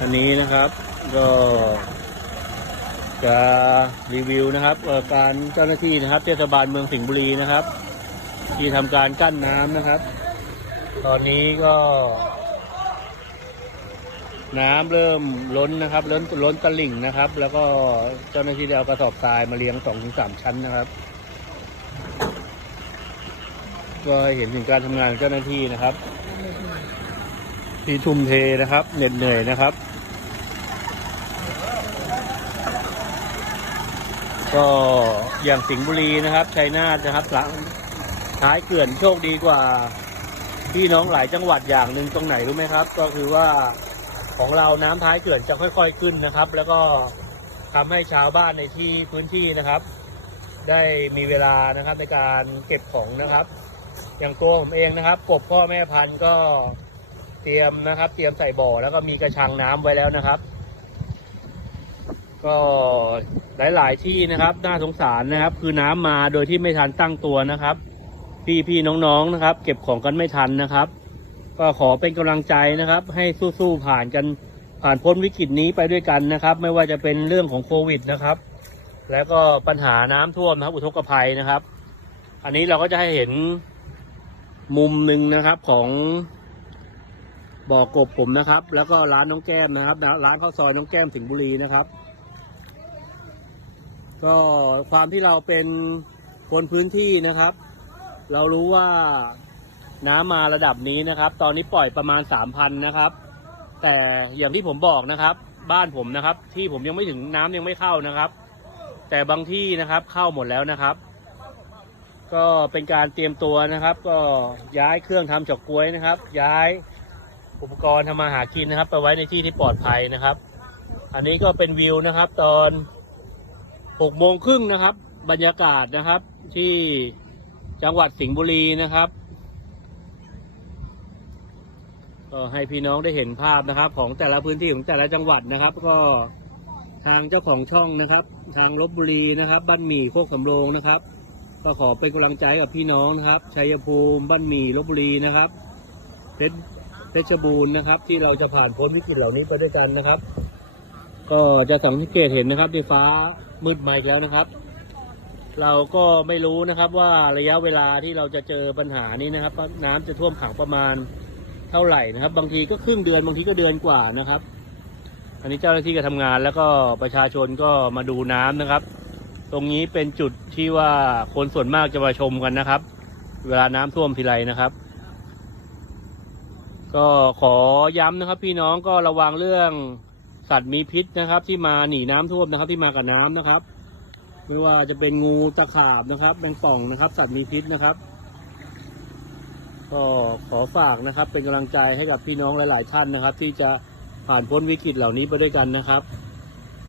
อันนี้นะครับก็จะรีวิวนะครับการเจ้าหน้าที่นะครับเทศบาลเมืองสิงห์บุรีนะครับ ที่ทำการกั้นน้ำนะครับ ตอนนี้ก็ น้ำเริ่มล้นนะครับ ล้นล้นตลิ่งนะครับ แล้วก็เจ้าหน้าที่ได้เอากระสอบทรายมาเลี้ยงสองถึงสามชั้นนะครับ ก็เห็นถึงการทำงานเจ้าหน้าที่นะครับ ที่ทุ่มเทนะครับ เหน็ดเหนื่อยนะครับ ก็อย่างสิงห์บุรีนะครับชัยนาทนะครับหลังท้ายเขื่อนโชคดีกว่า พี่น้องหลายจังหวัดอย่างหนึ่งตรงไหนรู้ไหมครับ ก็คือว่าของเราน้ำท้ายเขื่อนจะค่อยๆขึ้นนะครับ แล้วก็ทำให้ชาวบ้านในที่พื้นที่นะครับ ได้มีเวลานะครับในการเก็บของนะครับ อย่างตัวผมเองนะครับกบพ่อแม่พันธุ์ก็เตรียมนะครับ เตรียมใส่บ่อแล้วก็มีกระชังน้ำไว้แล้วนะครับ ก็หลาย ๆ ที่นะครับ น่าสงสารนะครับ คือน้ำมาโดยที่ไม่ทันตั้งตัวนะครับ พี่พี่ๆน้อง ๆ นะครับ เก็บของกันไม่ทันนะครับ ก็ขอเป็นกำลังใจนะครับ ให้สู้ๆผ่านกันผ่านพ้นวิกฤตนี้ไปด้วยกันนะครับ ไม่ว่าจะเป็นเรื่องของโควิดนะครับ แล้วก็ปัญหาน้ำท่วมนะครับ อุทกภัยนะครับ อันนี้เราก็จะให้เห็นมุมหนึ่งนะครับของบ่อกบผมนะครับ แล้วก็ร้านน้องแก้มนะครับ ร้านข้าวซอยน้องแก้มสิงห์บุรีนะครับ ก็ความที่เราเป็นคนพื้นที่นะครับ เรารู้ว่าน้ำมาระดับนี้นะครับ ตอนนี้ปล่อยประมาณสามพันนะครับ แต่อย่างที่ผมบอกนะครับ บ้านผมนะครับ ที่ผมยังไม่ถึงน้ำยังไม่เข้านะครับ แต่บางที่นะครับเข้าหมดแล้วนะครับ ก็เป็นการเตรียมตัวนะครับ ก็ย้ายเครื่องทำจอกกล้วยนะครับ ย้ายอุปกรณ์ทำมาหากินนะครับ ไปไว้ในที่ที่ปลอดภัยนะครับ อันนี้ก็เป็นวิวนะครับ ตอน หกโมงครึ่งนะครับ บรรยากาศนะครับ ที่จังหวัดสิงห์บุรีนะครับ ก็ให้พี่น้องได้เห็นภาพนะครับ ของแต่ละพื้นที่ของแต่ละจังหวัดนะครับ ก็ทางเจ้าของช่องนะครับ ทางลบบุรีนะครับบ้านหมี่โคกสำโรงนะครับ ก็ขอเป็นกำลังใจกับพี่น้องนะครับชัยภูมิบ้านหมี่ลบบุรีนะครับเพชรเพชรบูรณ์นะครับ ที่เราจะผ่านพ้นวิกฤตเหล่านี้ไปด้วยกันนะครับ ก็จะสังเกตเห็นนะครับที่ฟ้ามืดมาอีกแล้วนะครับ เราก็ไม่รู้นะครับว่าระยะเวลาที่เราจะเจอปัญหานี้นะครับ น้ำจะท่วมขังประมาณเท่าไหร่นะครับ บางทีก็ครึ่งเดือนบางทีก็เดือนกว่านะครับ อันนี้เจ้าหน้าที่ก็ทำงานแล้วก็ประชาชนก็มาดูน้ำนะครับ ตรงนี้เป็นจุดที่ว่าคนส่วนมากจะมาชมกันนะครับ เวลาน้ำท่วมทีไรนะครับก็ขอย้ำนะครับพี่น้องก็ระวังเรื่อง สัตว์มีพิษนะครับ ที่มาหนีน้ำท่วมนะครับ ที่มากับน้ำนะครับ ไม่ว่าจะเป็นงูตะขาบนะครับแมงป่องนะครับ สัตว์มีพิษนะครับ ก็ขอฝากนะครับ เป็นกำลังใจให้กับพี่น้องหลาย ๆ ท่านนะครับ ที่จะผ่านพ้นวิกฤตเหล่านี้ไปด้วยกันนะครับ